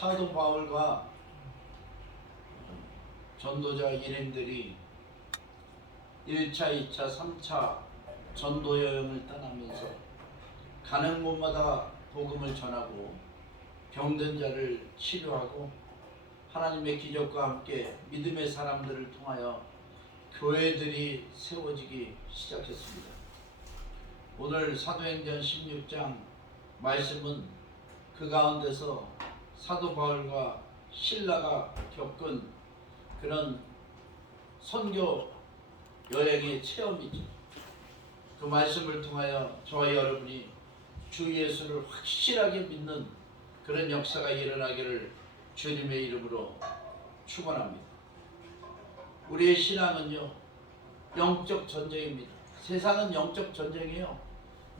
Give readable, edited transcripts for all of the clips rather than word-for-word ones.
사도 바울과 전도자 일행들이 1차, 2차, 3차 전도 여행을 떠나면서 가는 곳마다 복음을 전하고 병든 자를 치료하고 하나님의 기적과 함께 믿음의 사람들을 통하여 교회들이 세워지기 시작했습니다. 오늘 사도행전 16장 말씀은 그 가운데서 사도 바울과 실라가 겪은 그런 선교 여행의 체험이죠. 그 말씀을 통하여 저와 여러분이 주 예수를 확실하게 믿는 그런 역사가 일어나기를 주님의 이름으로 축원합니다. 우리의 신앙은요, 영적 전쟁입니다. 세상은 영적 전쟁이에요.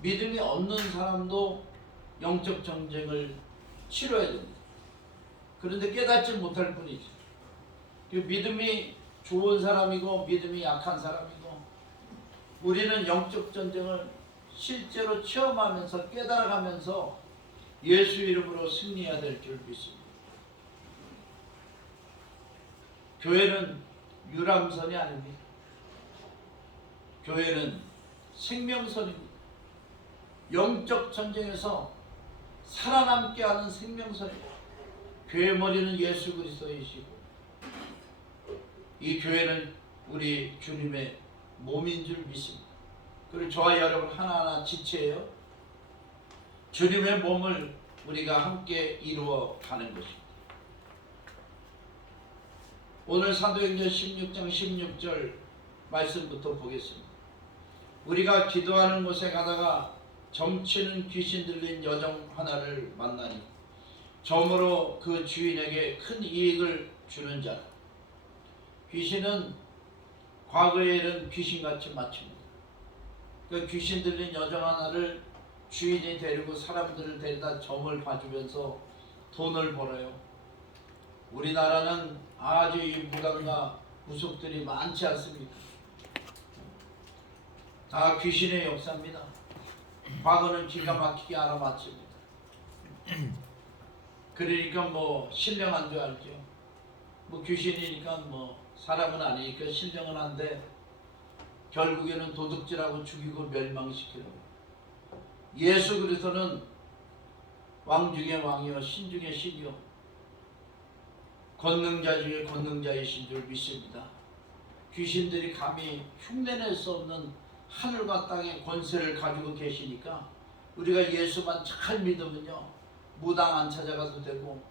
믿음이 없는 사람도 영적 전쟁을 치러야 됩니다. 그런데 깨닫지 못할 뿐이죠. 믿음이 좋은 사람이고 믿음이 약한 사람이고, 우리는 영적 전쟁을 실제로 체험하면서 깨달아가면서 예수 이름으로 승리해야 될 줄 믿습니다. 교회는 유람선이 아닙니다. 교회는 생명선입니다. 영적 전쟁에서 살아남게 하는 생명선입니다. 교회 머리는 예수 그리스도이시고, 이 교회는 우리 주님의 몸인 줄 믿습니다. 그리고 저와 여러분 하나하나 지체예요. 주님의 몸을 우리가 함께 이루어 가는 것입니다. 오늘 사도행전 16장 16절 말씀부터 보겠습니다. 우리가 기도하는 곳에 가다가 점치는 귀신 들린 여종 하나를 만나니 점으로 그 주인에게 큰 이익을 주는 자. 귀신은 과거에는 귀신같이 마칩니다. 그 귀신 들린 여종 하나를 주인이 데리고 사람들을 데려다 점을 봐주면서 돈을 벌어요. 우리나라는 아주 이 무당과 구속들이 많지 않습니까? 다 귀신의 역사입니다. 과거는 기가 막히게 알아맞힙니다. 그러니까 뭐 신령한 줄 알죠. 뭐 귀신이니까 뭐 사람은 아니니까 신령은 한데 결국에는 도둑질하고 죽이고 멸망시키려고. 예수 그리스도는 왕 중의 왕이요 신 중의 신이요 권능자 중에 권능자이신 줄 믿습니다. 귀신들이 감히 흉내낼 수 없는 하늘과 땅의 권세를 가지고 계시니까 우리가 예수만 잘 믿으면요, 무당 안 찾아가도 되고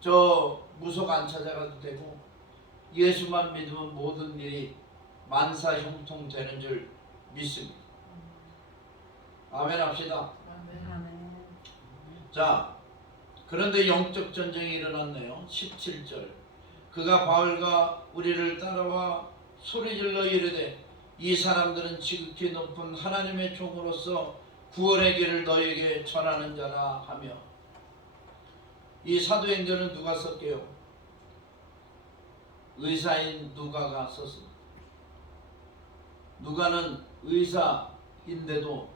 저 무속 안 찾아가도 되고, 예수만 믿으면 모든 일이 만사형통 되는 줄 믿습니다. 아멘 합시다. 아멘. 자, 그런데 영적 전쟁이 일어났네요. 17절. 그가 바울과 우리를 따라와 소리질러 이르되 이 사람들은 지극히 높은 하나님의 종으로서 구원의 길을 너에게 전하는 자라 하며. 이 사도행전은 누가 썼게요? 의사인 누가가 썼습니다. 누가는 의사인데도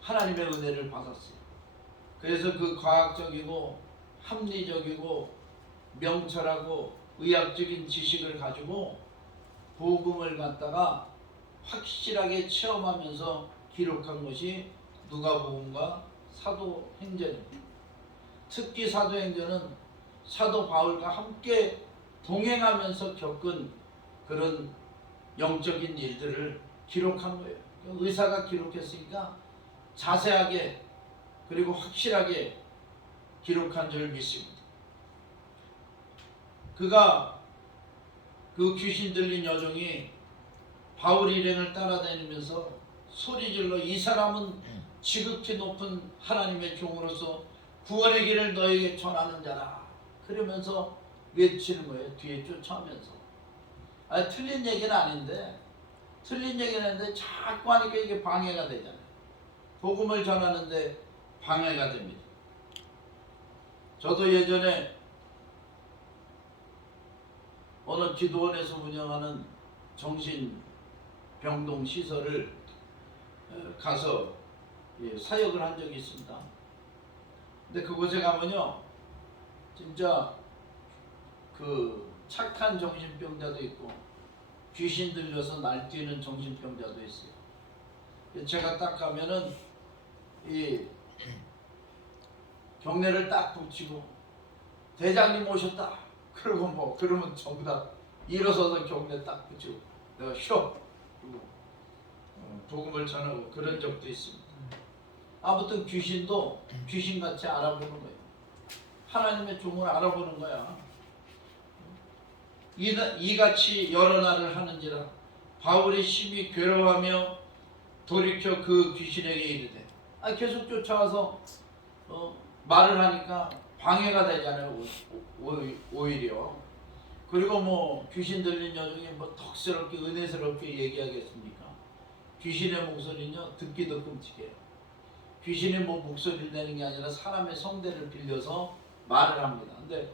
하나님의 은혜를 받았어요. 그래서 그 과학적이고 합리적이고 명철하고 의학적인 지식을 가지고 복음을 갖다가 확실하게 체험하면서 기록한 것이 누가복음과 사도행전입니다. 특히 사도행전은 사도 바울과 함께 동행하면서 겪은 그런 영적인 일들을 기록한 거예요. 의사가 기록했으니까 자세하게 그리고 확실하게 기록한 줄 믿습니다. 그가 그 귀신 들린 여종이 바울 일행을 따라다니면서 소리질러 이 사람은 지극히 높은 하나님의 종으로서 구원의 길을 너에게 전하는 자라, 그러면서 외치는 거예요. 뒤에 쫓아오면서. 틀린 얘기는 아닌데, 틀린 얘기는 아닌데 자꾸 하니까 이게 방해가 되잖아요. 복음을 전하는데 방해가 됩니다. 저도 예전에 어느 기도원에서 운영하는 정신병동 시설을 가서 사역을 한 적이 있습니다. 근데 그곳에 가면요, 진짜 그 착한 정신병자도 있고 귀신 들려서 날뛰는 정신병자도 있어요. 제가 딱 가면은 이 경례를 딱 붙이고 대장님 오셨다. 그러고 뭐 그러면 전부 다 일어서서 경례 딱 붙이고 내가 쉬어. 그리고 복음을 전하고 그런 적도 있습니다. 아무튼 귀신도 귀신같이 알아보는 거예요. 하나님의 종을 알아보는 거야. 이같이 여러 날을 하는지라 바울이 심히 괴로워하며 돌이켜 그 귀신에게 이르되 계속 쫓아와서 말을 하니까 방해가 되잖아요. 오히려. 그리고 뭐 귀신 들린 여종이 뭐 덕스럽게 은혜스럽게 얘기하겠습니까? 귀신의 목소리는요 듣기도 끔찍해요. 귀신의 뭐 목소리를 내는 게 아니라 사람의 성대를 빌려서 말을 합니다. 근데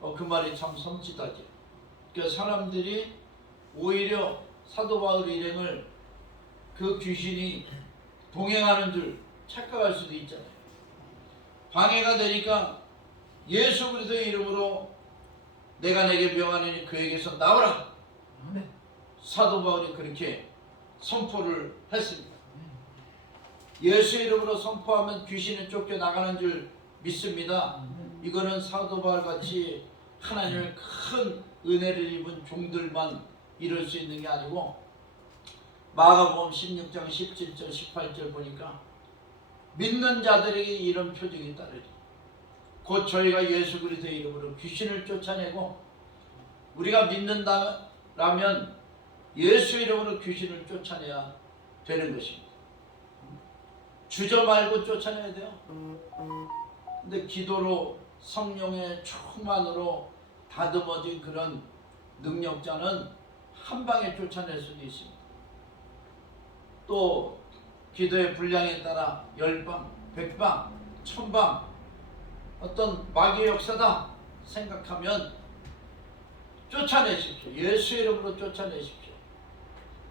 그 말이 참 섬찟하죠. 그러니까 사람들이 오히려 사도 바울 일행을 그 귀신이 동행하는 줄 착각할 수도 있잖아요. 방해가 되니까 예수 그리스도의 이름으로 내가 내게 명하노니 그에게서 나오라. 사도 바울이 그렇게 선포를 했습니다. 예수 이름으로 선포하면 귀신은 쫓겨나가는 줄 믿습니다. 이거는 사도 바울 같이 하나님의 큰 은혜를 입은 종들만 이룰 수 있는 게 아니고 마가복음 16장 17절 18절 보니까 믿는 자들에게 이런 표징이 따르리. 곧 저희가 예수 그리스도의 이름으로 귀신을 쫓아내고 우리가 믿는다라면 예수 이름으로 귀신을 쫓아내야 되는 것입니다. 주저 말고 쫓아내야 돼요. 근데 기도로 성령의 충만으로 다듬어진 그런 능력자는 한 방에 쫓아낼 수도 있습니다. 또 기도의 분량에 따라 10방, 100방, 1000방 어떤 마귀의 역사다 생각하면 쫓아내십시오. 예수 이름으로 쫓아내십시오.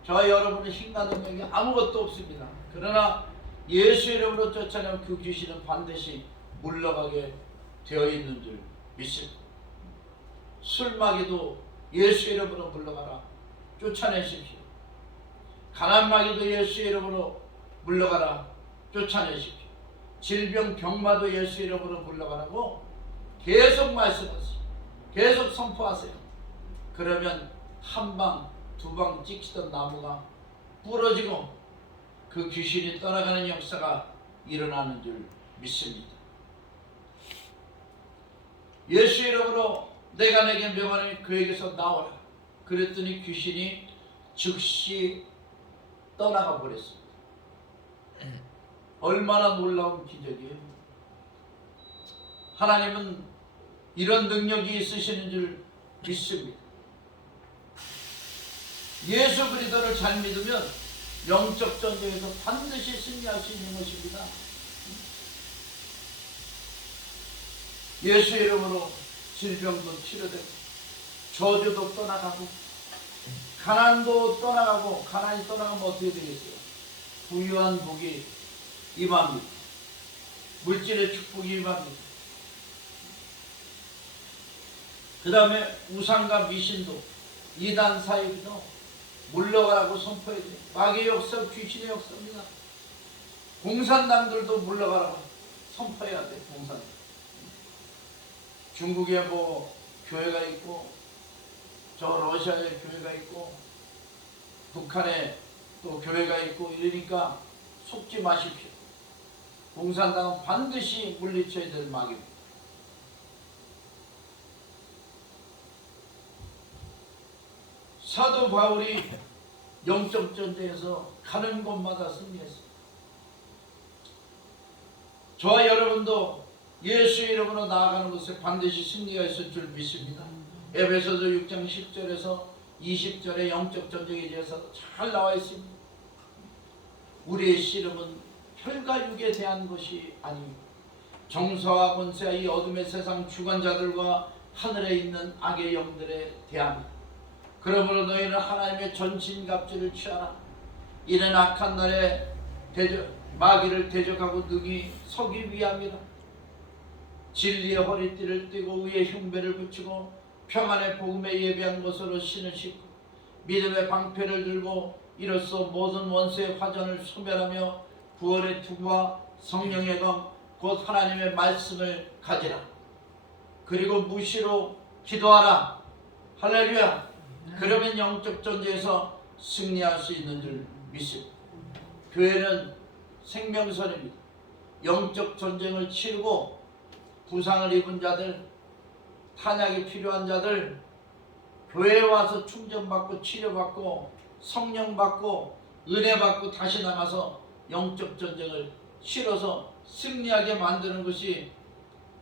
저와 여러분의 힘과 능력이 아무것도 없습니다. 그러나 예수 이름으로 쫓아내면 그 귀신은 반드시 물러가게 되어 있는 줄 믿습니다. 술마귀도 예수 이름으로 물러가라. 쫓아내십시오. 가난마귀도 예수 이름으로 물러가라. 쫓아내십시오. 질병 병마도 예수 이름으로 물러가라고 계속 말씀하세요. 계속 선포하세요. 그러면 한 방, 두 방 찍히던 나무가 부러지고 그 귀신이 떠나가는 역사가 일어나는 줄 믿습니다. 예수 이름으로 내가 내게 명하니 그에게서 나오라. 그랬더니 귀신이 즉시 떠나가 버렸습니다. 얼마나 놀라운 기적이에요. 하나님은 이런 능력이 있으시는 줄 믿습니다. 예수 그리스도를 잘 믿으면 영적 전쟁에서 반드시 승리할 수 있는 것입니다. 예수 이름으로 질병도 치료되고 저주도 떠나가고 가난도 떠나가고 가난이 떠나가면 어떻게 되겠어요? 부유한 복이 임합니다. 물질의 축복이 임합니다. 그 다음에 우상과 미신도 이단 사이비도 물러가라고 선포해야 돼요. 마귀의 역사, 귀신의 역사입니다. 공산당들도 물러가라고 선포해야 돼요. 공산당. 중국에 뭐 교회가 있고 저 러시아에 교회가 있고 북한에 또 교회가 있고 이러니까 속지 마십시오. 공산당은 반드시 물리쳐야 될 마귀입니다. 사도 바울이 영적 전쟁에서 가는 곳마다 승리했습니다. 저와 여러분도 예수 이름으로 나아가는 곳에 반드시 승리가 있을 줄 믿습니다. 에베소서 6장 10절에서 20절에 영적 전쟁에 대해서 잘 나와 있습니다. 우리의 씨름은 혈과 육에 대한 것이 아닙니다. 정사와 권세와 이 어둠의 세상 주관자들과 하늘에 있는 악의 영들에 대합니다. 그러므로 너희는 하나님의 전신갑주를 취하라. 이는 악한 날에 마귀를 대적하고 능히 서기 위함이라. 진리의 허리띠를 띠고 위에 흉배를 붙이고 평안의 복음에 예비한 것으로 신을 신고 믿음의 방패를 들고 이로써 모든 원수의 화전을 소멸하며 부활의 투구와 성령의 검 곧 하나님의 말씀을 가지라. 그리고 무시로 기도하라. 할렐루야. 그러면 영적 전쟁에서 승리할 수 있는 줄 믿습니다. 교회는 생명선입니다. 영적 전쟁을 치르고 부상을 입은 자들, 탄약이 필요한 자들 교회에 와서 충전받고 치료받고 성령받고 은혜받고 다시 나가서 영적 전쟁을 치러서 승리하게 만드는 것이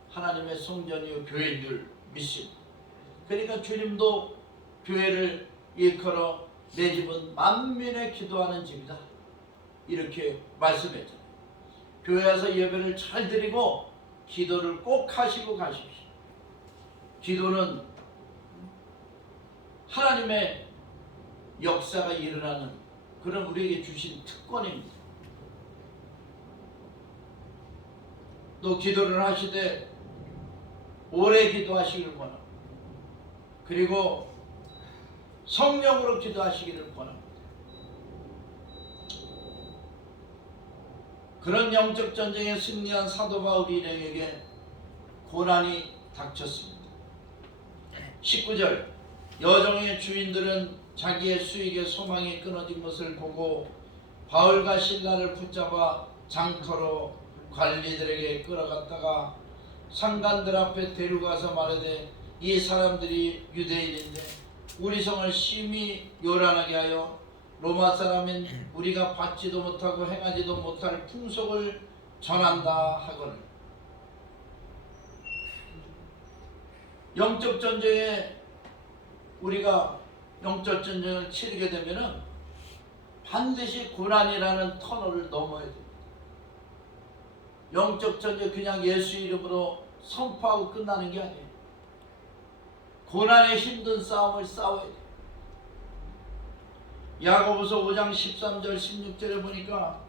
하나님의 성전이요 교회인 줄 믿습니다. 그러니까 주님도 교회를 일컬어 내 집은 만민의 기도하는 집이다 이렇게 말씀했잖아요. 교회 와서 예배를 잘 드리고 기도를 꼭 하시고 가십시오. 기도는 하나님의 역사가 일어나는 그런 우리에게 주신 특권입니다. 또 기도를 하시되 오래 기도하시기를 원합니다. 그리고 성령으로 기도하시기를 원합니다. 그런 영적 전쟁에 승리한 사도 바울 일행에게 고난이 닥쳤습니다. 19절 여종의 주인들은 자기의 수익의 소망이 끊어진 것을 보고 바울과 실라를 붙잡아 장터로 관리들에게 끌어갔다가 상관들 앞에 데려가서 말하되 이 사람들이 유대인인데 우리 성을 심히 요란하게 하여 로마 사람인 우리가 받지도 못하고 행하지도 못할 풍속을 전한다 하거늘. 영적 전쟁에 우리가 영적 전쟁을 치르게 되면은 반드시 고난이라는 터널을 넘어야 됩니다. 영적 전쟁 그냥 예수 이름으로 선포하고 끝나는 게 아니에요. 고난의 힘든 싸움을 싸워야 돼요. 야고보서 5장 13절 16절에 보니까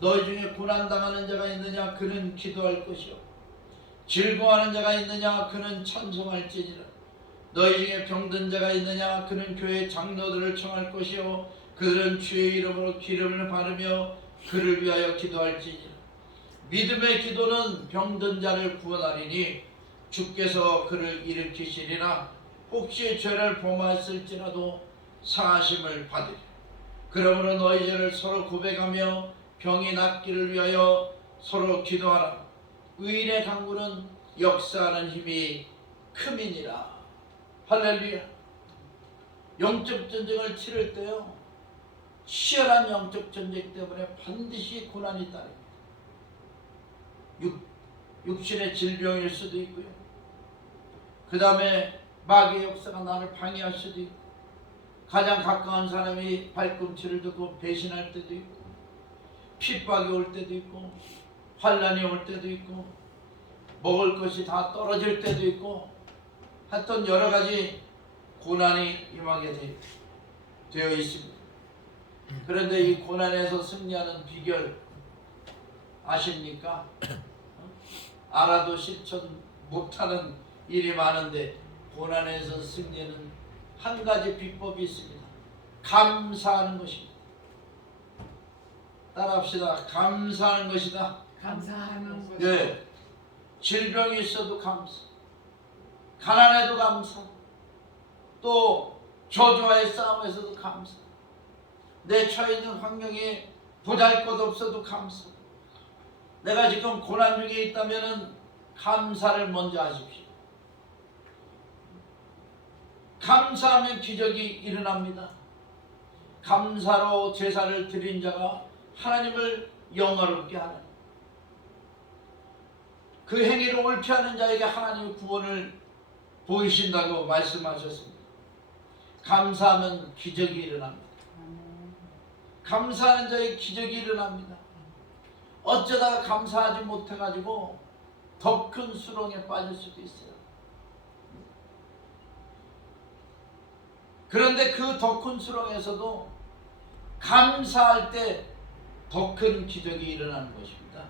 너희 중에 고난당하는 자가 있느냐 그는 기도할 것이요 즐거워하는 자가 있느냐 그는 찬송할지니라. 너희 중에 병든 자가 있느냐 그는 교회 장로들을 청할 것이요 그들은 주의 이름으로 기름을 바르며 그를 위하여 기도할지니라. 믿음의 기도는 병든 자를 구원하리니 주께서 그를 일으키시리라. 혹시 죄를 범하였을지라도 사하심을 받으리. 그러므로 너희 죄를 서로 고백하며 병이 낫기를 위하여 서로 기도하라. 의인의 강구는 역사하는 힘이 큼이니라. 할렐루야. 영적 전쟁을 치를 때요 치열한 영적 전쟁 때문에 반드시 고난이 따릅니다. 육신의 질병일 수도 있고요. 그 다음에 마귀의 역사가 나를 방해할 수도 있고 가장 가까운 사람이 발꿈치를 듣고 배신할 때도 있고 핍박이 올 때도 있고 환난이 올 때도 있고 먹을 것이 다 떨어질 때도 있고 하여튼 여러 가지 고난이 임하게 되어 있습니다. 그런데 이 고난에서 승리하는 비결 아십니까? 알아도 실천 못하는 일이 많은데 고난에서 승리는 한 가지 비법이 있습니다. 감사하는 것입니다. 따라합시다. 감사하는 것이다. 감사하는 것. 네. 질병이 있어도 감사. 가난해도 감사. 또 저주와의 싸움에서도 감사. 내 처해 있는 환경이 보잘것없어도 감사. 내가 지금 고난 중에 있다면 감사를 먼저 하십시오. 감사하면 기적이 일어납니다. 감사로 제사를 드린 자가 하나님을 영화롭게 하는 그 행위를 옳게 하는 자에게 하나님의 구원을 보이신다고 말씀하셨습니다. 감사하면 기적이 일어납니다. 감사하는 자에게 기적이 일어납니다. 어쩌다가 감사하지 못해가지고 더 큰 수렁에 빠질 수도 있어요. 그런데 그 더 큰 수렁에서도 감사할 때 더 큰 기적이 일어나는 것입니다.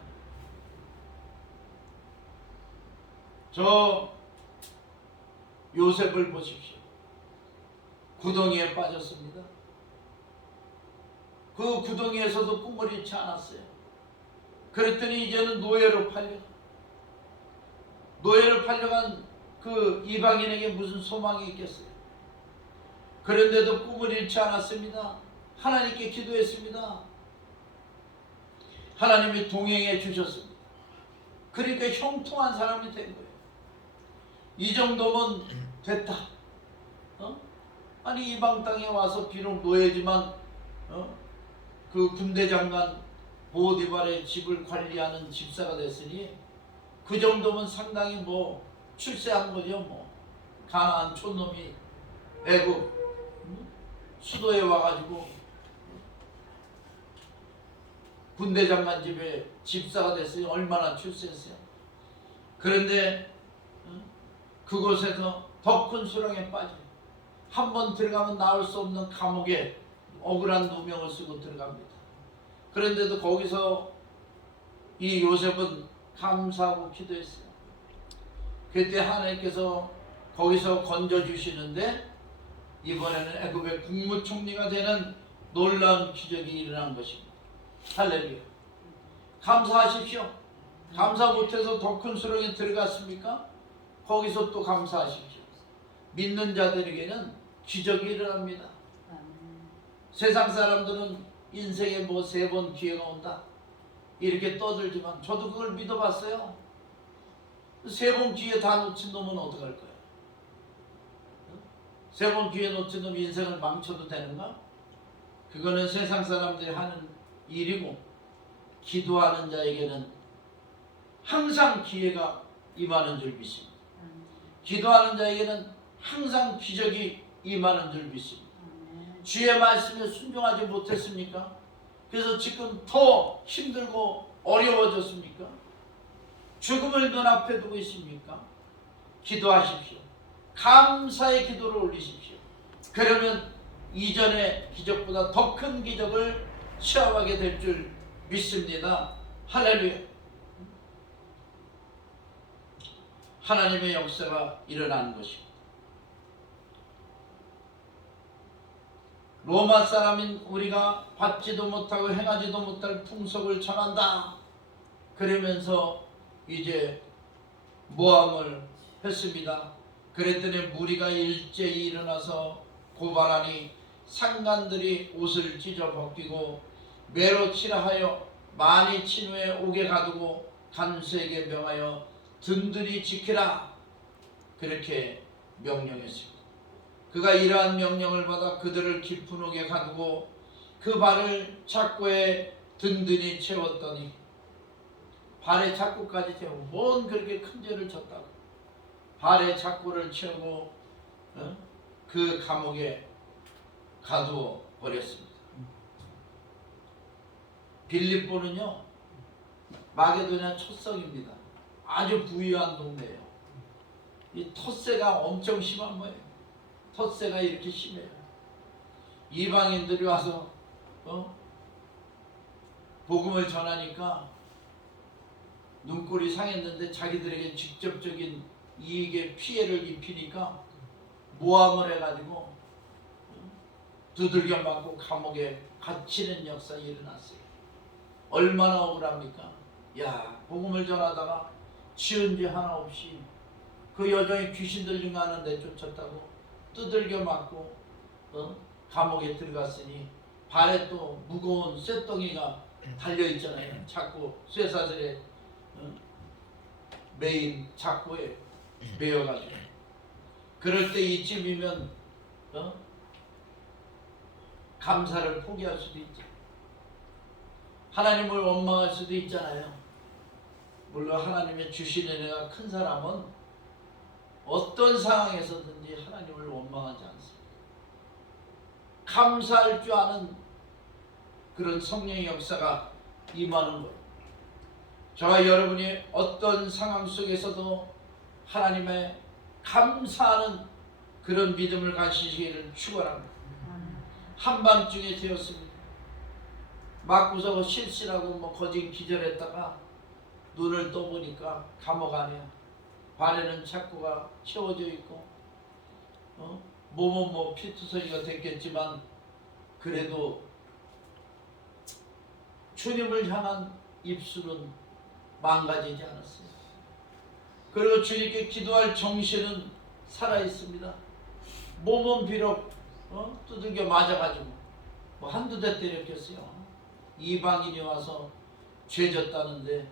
저 요셉을 보십시오. 구덩이에 빠졌습니다. 그 구덩이에서도 꿈을 잃지 않았어요. 그랬더니 이제는 노예로 팔려간 그 이방인에게 무슨 소망이 있겠어요. 그런데도 꿈을 잃지 않았습니다. 하나님께 기도했습니다. 하나님이 동행해 주셨습니다. 그러니까 형통한 사람이 된 거예요. 이 정도면 됐다. 아니 이방 땅에 와서 비록 노예지만 그 군대 장관 보디발의 집을 관리하는 집사가 됐으니 그 정도면 상당히 뭐 출세한 거죠. 뭐 가나안 촌놈이 애굽 수도에 와가지고 군대 장관 집에 집사가 됐으니 얼마나 출세했어요. 그런데 그곳에서 더 큰 수렁에 빠져요. 한번 들어가면 나올 수 없는 감옥에 억울한 누명을 쓰고 들어갑니다. 그런데도 거기서 이 요셉은 감사하고 기도했어요. 그때 하나님께서 거기서 건져주시는데 이번에는 애굽의 국무총리가 되는 놀라운 기적이 일어난 것입니다. 할렐루야. 감사하십시오. 감사 못해서 더 큰 수렁에 들어갔습니까? 거기서 또 감사하십시오. 믿는 자들에게는 기적이 일어납니다. 세상 사람들은 인생에 뭐 3번 기회가 온다 이렇게 떠들지만 저도 그걸 믿어봤어요. 3번 기회 다 놓친 놈은 어떡할 거야? 3번 기회 놓친 놈 인생을 망쳐도 되는가? 그거는 세상 사람들이 하는 일이고, 기도하는 자에게는 항상 기회가 임하는 줄 믿습니다. 기도하는 자에게는 항상 기적이 임하는 줄 믿습니다. 주의 말씀에 순종하지 못했습니까? 그래서 지금 더 힘들고 어려워졌습니까? 죽음을 눈앞에 두고 있습니까? 기도하십시오. 감사의 기도를 올리십시오. 그러면 이전의 기적보다 더 큰 기적을 체험하게 될 줄 믿습니다. 할렐루야. 하나님의 역사가 일어나는 것입니다. 로마 사람인 우리가 받지도 못하고 행하지도 못할 풍속을 전한다. 그러면서 이제 모함을 했습니다. 그랬더니 무리가 일제히 일어나서 고발하니 상관들이 옷을 찢어 벗기고 매로 치라하여 많이 친 후에 옥에 가두고 간수에게 명하여 든든히 지키라. 그렇게 명령했습니다. 그가 이러한 명령을 받아 그들을 깊은 옥에 가두고 그 발을 착고에 든든히 채웠더니, 발에 착고까지 채우고, 뭔 그렇게 큰 죄를 졌다고 발에 착고를 채우고 그 감옥에 가두어 버렸습니다. 빌립보는요 마게도냐 초석입니다. 아주 부유한 동네예요. 이 텃세가 엄청 심한 거예요. 텃세가 이렇게 심해요. 이방인들이 와서 복음을 전하니까 눈꼴이 상했는데 자기들에게 직접적인 이익에 피해를 입히니까 모함을 해가지고 두들겨 맞고 감옥에 갇히는 역사가 일어났어요. 얼마나 억울합니까? 야, 복음을 전하다가 지은 죄 하나 없이 그 여종이 귀신 들린 거 하나 내쫓았다고 두들겨 맞고 감옥에 들어갔으니 발에 또 무거운 쇳덩이가 달려있잖아요. 자꾸 쇠사슬에 매인 착고에 매여가지고. 그럴 때 이쯤이면 감사를 포기할 수도 있죠. 하나님을 원망할 수도 있잖아요. 물론 하나님의 주신 은혜가 큰 사람은 어떤 상황에서든지 하나님을 원망하지 않습니다. 감사할 줄 아는 그런 성령의 역사가 임하는 거예요. 저와 여러분이 어떤 상황 속에서도 하나님의 감사하는 그런 믿음을 가지시기를 축원합니다. 한밤중에 되었습니다. 맞고서 실시라고 거진 기절했다가 눈을 떠보니까 감옥 안에 발에는 착고가 채워져 있고 몸은 뭐 피투성이가 됐겠지만 그래도 주님을 향한 입술은 망가지지 않았어요. 그리고 주님께 기도할 정신은 살아 있습니다. 몸은 비록 두들겨 맞아가지고 뭐 한두 대 때렸겠어요. 이방인이 와서 죄졌다는데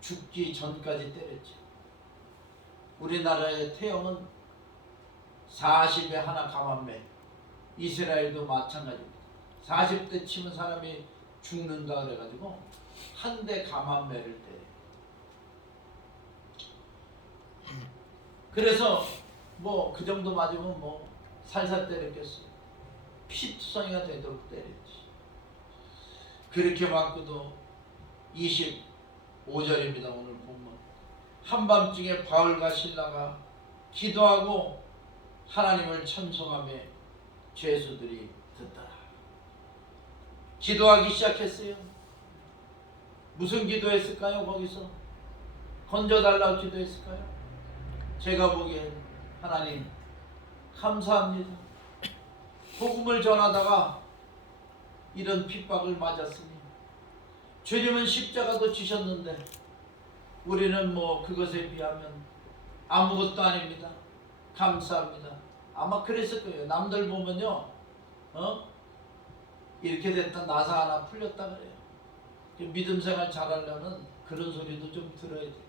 죽기 전까지 때렸죠. 우리나라의 태형은 40에 하나 감한매. 이스라엘도 마찬가지입니다. 40대 치면 사람이 죽는다 그래가지고 한 대 감한매를 때려요. 그래서 뭐 그 정도 맞으면 뭐 살살 때렸겠어요. 피투성이가 되도록 때렸지. 그렇게 맞고도 25절입니다. 오늘 보면 한밤중에 바울과 실라가 기도하고 하나님을 찬송하며 죄수들이 듣더라. 기도하기 시작했어요. 무슨 기도했을까요? 거기서 건져달라고 기도했을까요? 제가 보기엔 하나님 감사합니다. 복음을 전하다가 이런 핍박을 맞았으니 주님은 십자가도 지셨는데 우리는 뭐 그것에 비하면 아무것도 아닙니다. 감사합니다. 아마 그랬을 거예요. 남들 보면요 이렇게 됐다 나사 하나 풀렸다 그래요. 믿음 생활 잘하려면 그런 소리도 좀 들어야 돼요.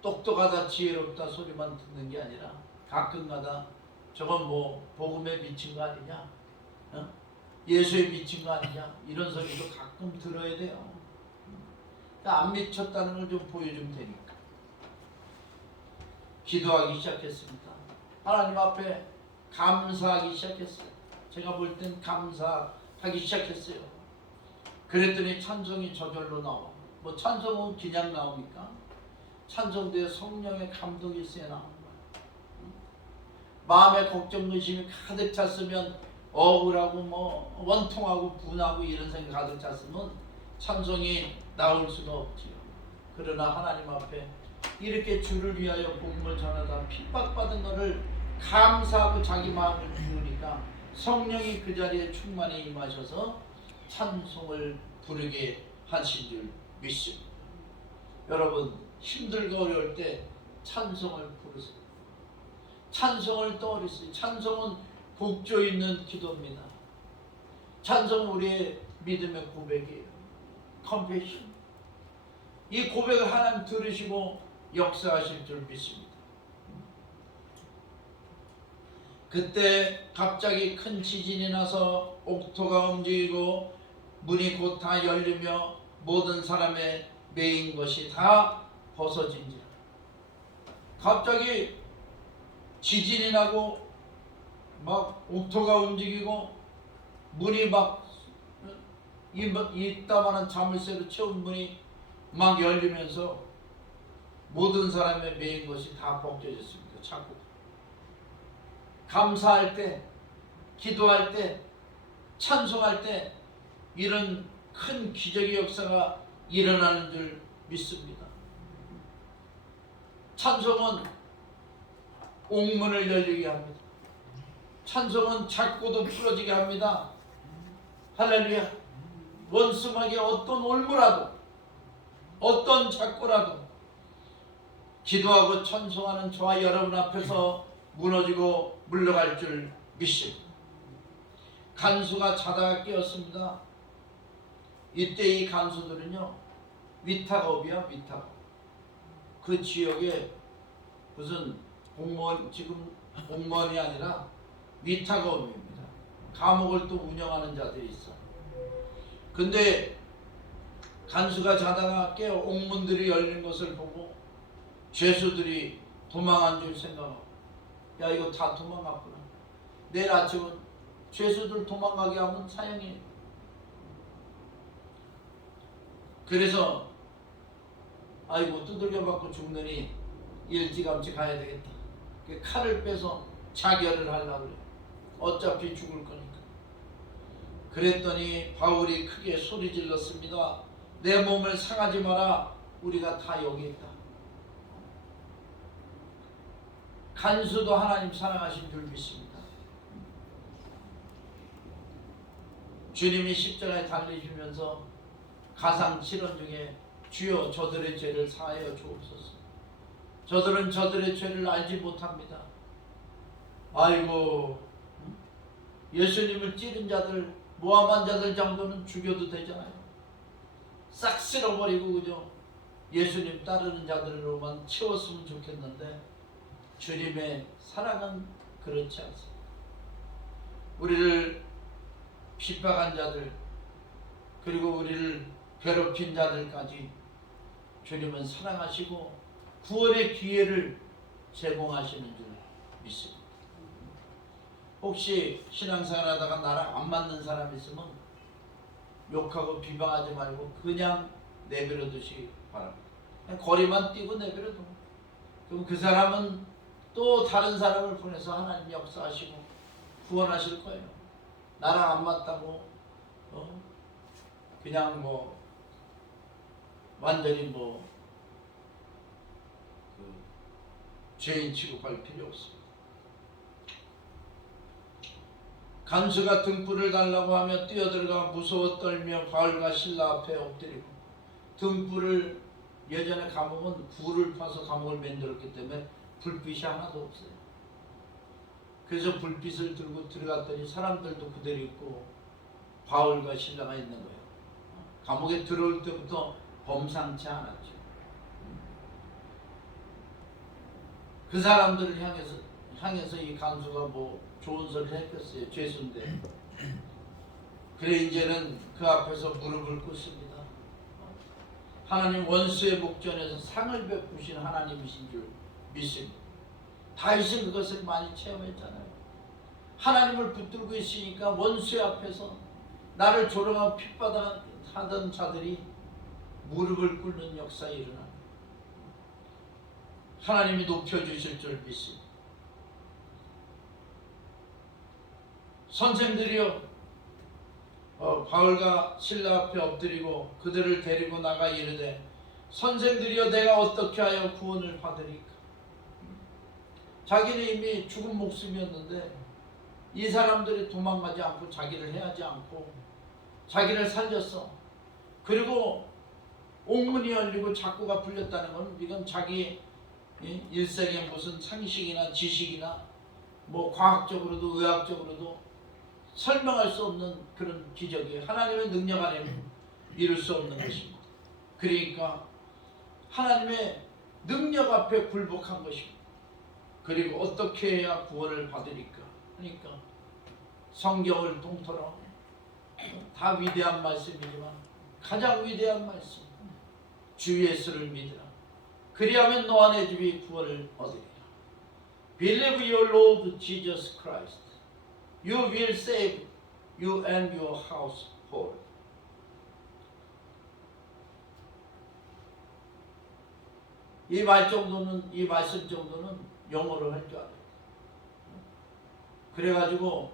똑똑하다 지혜롭다 소리만 듣는 게 아니라 가끔가다 저건 뭐 복음에 미친 거 아니냐, 예수에 미친 거 아니냐, 이런 소리도 가끔 들어야 돼요. 안 미쳤다는 걸 좀 보여주면 되니까. 기도하기 시작했습니다. 하나님 앞에 감사하기 시작했어요. 제가 볼 땐 감사하기 시작했어요. 그랬더니 찬송이 저절로 나와. 뭐 찬송은 그냥 나옵니까? 찬송대에 성령의 감동이 있어야 나오는 거예요. 마음에 걱정 의심이 가득 찼으면 억울하고 뭐 원통하고 분하고 이런 생각 가득 찼으면 찬송이 나올 수가 없지요. 그러나 하나님 앞에 이렇게 주를 위하여 복음을 전하다 핍박받은 것을 감사하고 자기 마음을 비우니까 성령이 그 자리에 충만히 임하셔서 찬송을 부르게 하신 줄 믿습니다. 여러분 힘들고 어려울 때 찬송을 부르세요. 찬송을 떠올리세요. 찬송은 복조 있는 기도입니다. 찬송은 우리의 믿음의 고백이에요. confession. 이 고백을 하나님 들으시고 역사하실 줄 믿습니다. 그때 갑자기 큰 지진이 나서 옥토가 움직이고 문이 곧 다 열리며 모든 사람의 매인 것이 다 벗어진지라. 갑자기 지진이 나고 막 옥토가 움직이고 문이 막 이따만한 자물쇠로 채운 문이 막 열리면서 모든 사람의 매인 것이 다 벗겨졌습니다. 자꾸 감사할 때, 기도할 때, 찬송할 때 이런 큰 기적의 역사가 일어나는 줄 믿습니다. 찬송은 옥문을 열리게 합니다. 찬송은 작고도 풀어지게 합니다. 할렐루야. 원수막에 어떤 올무라도 어떤 작고라도 기도하고 찬송하는 저와 여러분 앞에서 무너지고 물러갈 줄 믿습니다. 간수가 자다가 깨었습니다. 이때 이 간수들은요 위탁업이야. 위탁업. 그 지역에 무슨 공무원, 지금 공무원이 아니라 위탁업입니다. 감옥을 또 운영하는 자들이 있어. 근데 간수가 자다가 깨어 옥문들이 열린 것을 보고 죄수들이 도망한 줄 생각하고, 야 이거 다 도망갔구나. 내일 아침은 죄수들 도망가게 하면 사형이에요. 그래서 아이고 두들겨 맞고 죽느니 일찌감치 가야 되겠다. 칼을 빼서 자결을 하려고 그래요. 어차피 죽을 거니까. 그랬더니 바울이 크게 소리 질렀습니다. 내 몸을 상하지 마라. 우리가 다 여기 있다. 간수도 하나님 사랑하신 줄 믿습니다. 주님이 십자가에 달리시면서 가상 실언 중에 주여 저들의 죄를 사하여 주옵소서. 저들은 저들의 죄를 알지 못합니다. 아이고, 예수님을 찌른 자들, 모함한 자들 정도는 죽여도 되잖아요. 싹 쓸어버리고 그죠? 예수님 따르는 자들로만 채웠으면 좋겠는데 주님의 사랑은 그렇지 않습니다. 우리를 핍박한 자들, 그리고 우리를 괴롭힌 자들까지 주님은 사랑하시고 구원의 기회를 제공하시는 줄 믿습니다. 혹시 신앙생활 하다가 나랑 안 맞는 사람 있으면 욕하고 비방하지 말고 그냥 내버려 두시기 바랍니다. 그냥 거리만 뛰고 내버려 둬. 그럼 그 사람은 또 다른 사람을 보내서 하나님 역사하시고 구원하실 거예요. 나랑 안 맞다고 그냥 완전히 죄인 취급할 필요 없습니다. 간수가 등불을 달라고 하며 뛰어들어가 무서워 떨며 바울과 실라 앞에 엎드리고, 등불을 예전에 감옥은 굴을 파서 감옥을 만들었기 때문에 불빛이 하나도 없어요. 그래서 불빛을 들고 들어갔더니 사람들도 그대로 있고 바울과 실라가 있는 거예요. 감옥에 들어올 때부터 범상치 않았죠. 그 사람들을 향해서 이 간수가 좋은 소리를 했겠어요. 죄수인데. 그래 이제는 그 앞에서 무릎을 꿇습니다. 하나님 원수의 목전에서 상을 베푸신 하나님이신 줄 믿습니다. 다윗은 그것을 많이 체험했잖아요. 하나님을 붙들고 있으니까 원수의 앞에서 나를 조롱하고 핍박하던 자들이 무릎을 꿇는 역사에 일어납니다. 하나님이 높여주실 줄 믿습니다. 선생들이여, 바울과 실라 앞에 엎드리고 그들을 데리고 나가 이르되, 선생들이여 내가 어떻게 하여 구원을 받으리까? 자기는 이미 죽은 목숨이었는데 이 사람들이 도망가지 않고 자기를 해하지 않고 자기를 살렸어. 그리고 옥문이 열리고 작고가 풀렸다는 건 이건 자기 일생의 무슨 상식이나 지식이나 과학적으로도 의학적으로도 설명할 수 없는 그런 기적이에요. 하나님의 능력 안에는 이룰 수 없는 것입니다. 그러니까 하나님의 능력 앞에 굴복한 것입니다. 그리고 어떻게 해야 구원을 받으리까? 그러니까 성경을 통틀어 다 위대한 말씀이지만 가장 위대한 말씀, 주 예수를 믿으라. 그리하면 너와 내 집이 구원을 얻으리라. Believe your Lord Jesus Christ. You will save you and your household. 이 말씀 정도는 영어로 할 줄 알아요. 그래가지고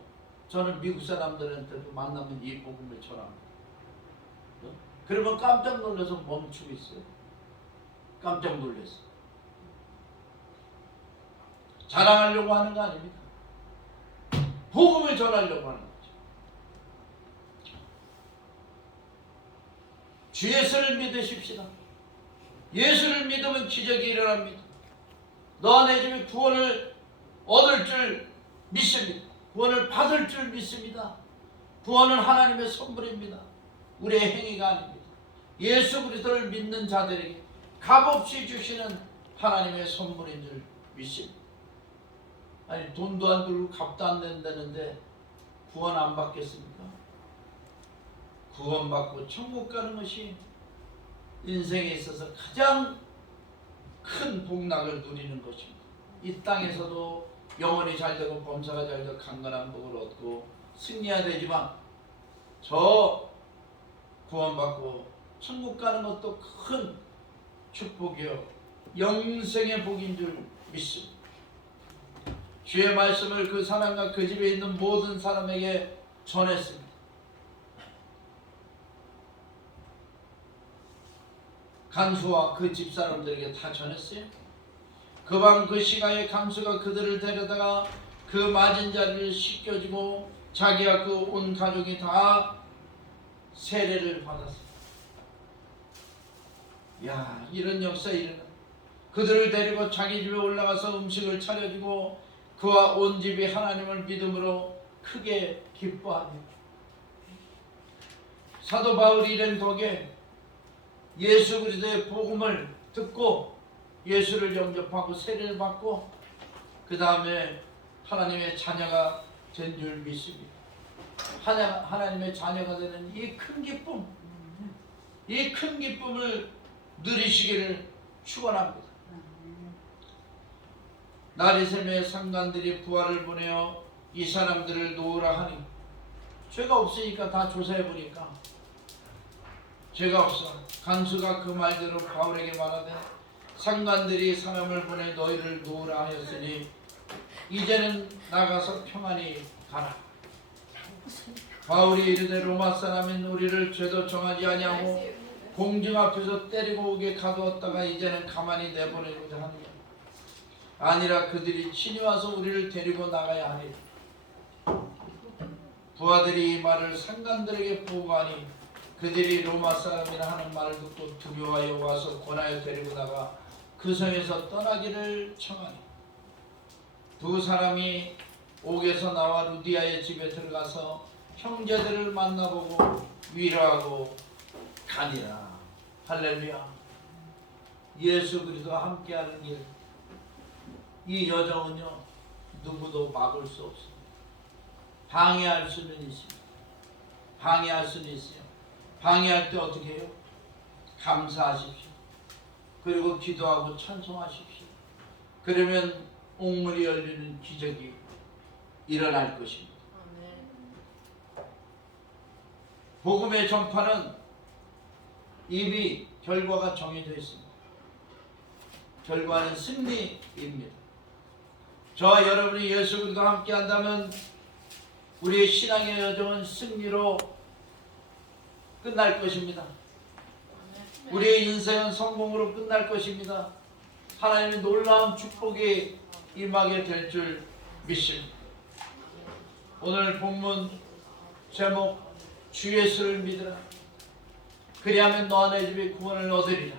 저는 미국 사람들한테도 만나면 이 복음을 전합니다. 그러면 깜짝 놀라서 멈추고 있어요. 깜짝 놀랐어. 자랑하려고 하는 거 아닙니다. 복음을 전하려고 하는 거죠. 주 예수를 믿으십시다. 예수를 믿으면 기적이 일어납니다. 너와 내 집이 구원을 얻을 줄 믿습니다. 구원을 받을 줄 믿습니다. 구원은 하나님의 선물입니다. 우리의 행위가 아닙니다. 예수 그리스도를 믿는 자들에게 값없이 주시는 하나님의 선물인 줄 믿습니다. 아니 돈도 안 들고 값도 안 낸다는데 구원 안 받겠습니까? 구원받고 천국 가는 것이 인생에 있어서 가장 큰 복락을 누리는 것입니다. 이 땅에서도 영혼이 잘되고 범사가 잘되고 강건한 복을 얻고 승리해야 되지만 저 구원받고 천국 가는 것도 큰 축복이요 영생의 복인 줄 믿습니다. 주의 말씀을 그 사람과 그 집에 있는 모든 사람에게 전했습니다. 간수와 그 집사람들에게 다 전했어요. 그 밤 그 시가에 간수가 그들을 데려다가 그 맞은 자리를 씻겨주고 자기와 그 온 가족이 다 세례를 받았습니다. 야, 이런 역사 일어나. 그들을 데리고 자기 집에 올라가서 음식을 차려주고 그와 온 집이 하나님을 믿음으로 크게 기뻐하며 사도 바울이 이런 덕에 예수 그리스도의 복음을 듣고 예수를 영접하고 세례를 받고 그 다음에 하나님의 자녀가 된 줄 믿습니다. 하나님의 자녀가 되는 이 큰 기쁨, 이 큰 기쁨을 누리시기를 축원합니다. 나리샘의 상관들이 부하를 보내어 이 사람들을 놓으라 하니 죄가 없으니까 다 조사해 보니까 죄가 없어. 간수가 그 말대로 바울에게 말하되 상관들이 사람을 보내 너희를 놓으라 하였으니 이제는 나가서 평안히 가라. 바울이 이르되 로마 사람인 우리를 죄도 정하지 아니하고 공중 앞에서 때리고 오게 가두었다가 이제는 가만히 내보내고자 하느냐. 아니라 그들이 친히 와서 우리를 데리고 나가야 하리라. 부하들이 이 말을 상관들에게 보고하니 그들이 로마 사람이라 하는 말을 듣고 두려워하여 와서 권하여 데리고 나가 그 성에서 떠나기를 청하니 두 사람이 옥에서 나와 루디아의 집에 들어가서 형제들을 만나보고 위로하고 가니라. 할렐루야. 예수 그리스도와 함께하는 길, 이 여정은요 누구도 막을 수 없습니다. 방해할 수는 있습니다. 방해할 수는 있어요. 방해할 때 어떻게 해요? 감사하십시오. 그리고 기도하고 찬송하십시오. 그러면 옥문이 열리는 기적이 일어날 것입니다. 복음의 전파는 이미 결과가 정해져 있습니다. 결과는 승리입니다. 저와 여러분이 예수 그리스도와 함께 한다면 우리의 신앙의 여정은 승리로 끝날 것입니다. 우리의 인생은 성공으로 끝날 것입니다. 하나님의 놀라운 축복이 임하게 될 줄 믿습니다. 오늘 본문 제목 주 예수를 믿으라. 그리하면 너와 내 집이 구원을 얻으리라.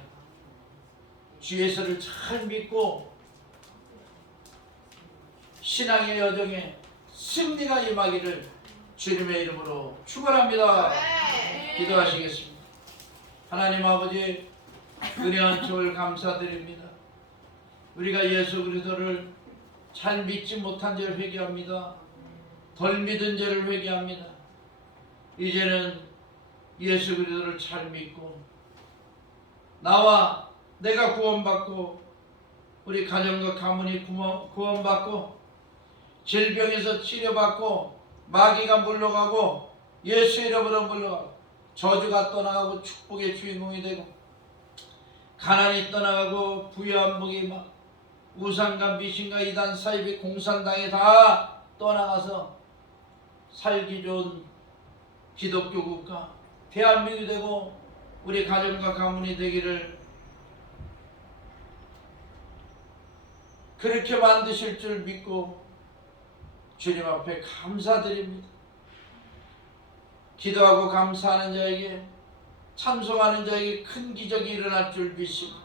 주 예수를 잘 믿고 신앙의 여정에 승리가 임하기를 주님의 이름으로 축원합니다. 기도하시겠습니다. 하나님 아버지, 은혜한 주를 감사드립니다. 우리가 예수 그리스도를 잘 믿지 못한 죄를 회개합니다. 덜 믿은 죄를 회개합니다. 이제는 예수 그리스도를 잘 믿고 나와 내가 구원받고 우리 가정과 가문이 구원받고 질병에서 치료받고 마귀가 물러가고 예수 이름으로 물러가고 저주가 떠나가고 축복의 주인공이 되고 가난이 떠나가고 부유한 복이 막 우상과 미신과 이단 사이비 공산당에 다 떠나가서 살기 좋은 기독교 국가 대한민국이 되고 우리 가정과 가문이 되기를 그렇게 만드실 줄 믿고 주님 앞에 감사드립니다. 기도하고 감사하는 자에게 찬송하는 자에게 큰 기적이 일어날 줄 믿습니다.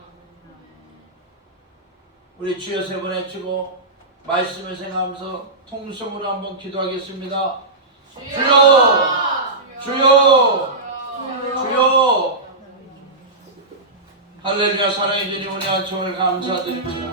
우리 주여 세 번 외치고 말씀을 생각하면서 통성으로 한번 기도하겠습니다. 주여! 주여! 주여! 할렐루야. 사랑해 주님 은혜와 총을 감사드립니다.